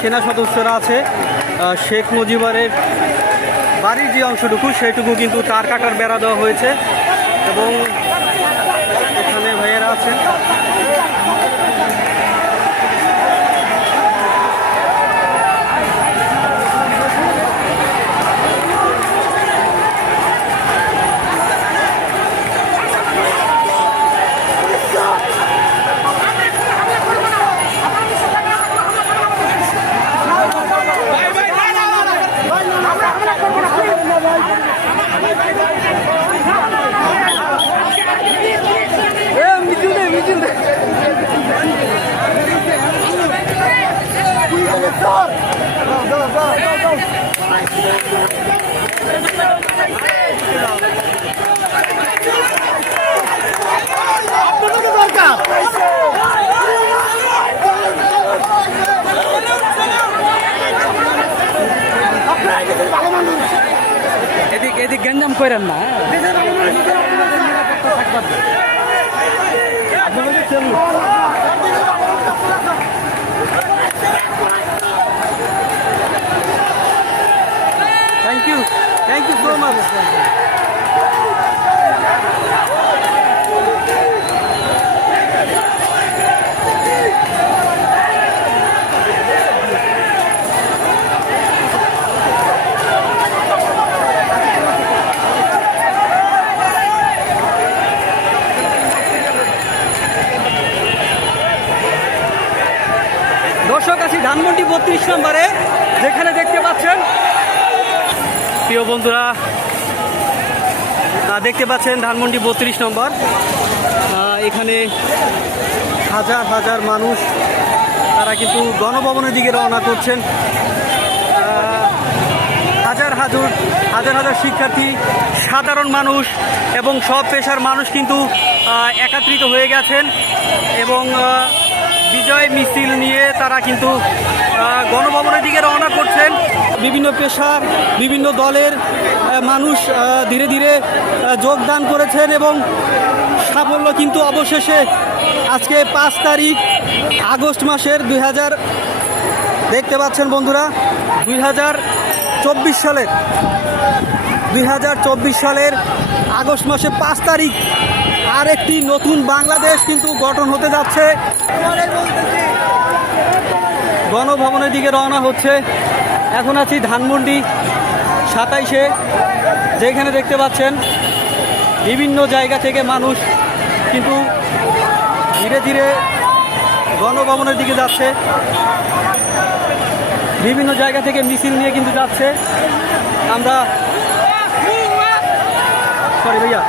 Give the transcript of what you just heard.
সেনা সদস্যরা আছে। শেখ মুজিবুরের বাড়ির যে অংশটুকু সেটুকু কিন্তু তার কাটার বেড়া দেওয়া হয়েছে এবং এখানে ভাইয়েরা আছেন। এদিক গঞ্জাম করেন না। Thank you so much. দর্শক আছি ধানমন্ডি 32 নম্বরে, যেখানে দেখতে পাচ্ছেন প্রিয় বন্ধুরা, দেখতে পাচ্ছেন ধানমন্ডি 32 নম্বর। এখানে হাজার হাজার মানুষ তারা কিন্তু গণভবনের দিকে রওনা করছেন। হাজার হাজার হাজার হাজার শিক্ষার্থী, সাধারণ মানুষ এবং সব পেশার মানুষ কিন্তু একত্রিত হয়ে গেছেন এবং বিজয় মিছিল নিয়ে তারা কিন্তু গণভবনের দিকে রওনা করছেন। বিভিন্ন পেশার বিভিন্ন দলের মানুষ ধীরে ধীরে যোগদান করেছেন এবং সাফল্য কিন্তু অবশেষে আজকে 5 তারিখ আগস্ট মাসের 2000 দেখতে পাচ্ছেন বন্ধুরা 2024 সালের আগস্ট মাসে 5 তারিখ আর একটি নতুন বাংলাদেশ কিন্তু গঠন হতে যাচ্ছে। গণভবনের দিকে রওনা হচ্ছে। এখন আছি ধানমন্ডি 27-এ, যেখানে দেখতে পাচ্ছেন বিভিন্ন জায়গা থেকে মানুষ কিন্তু ধীরে ধীরে গণভবনের দিকে যাচ্ছে। বিভিন্ন জায়গা থেকে মিছিল নিয়ে কিন্তু যাচ্ছে। আমরা সরি ভাইয়া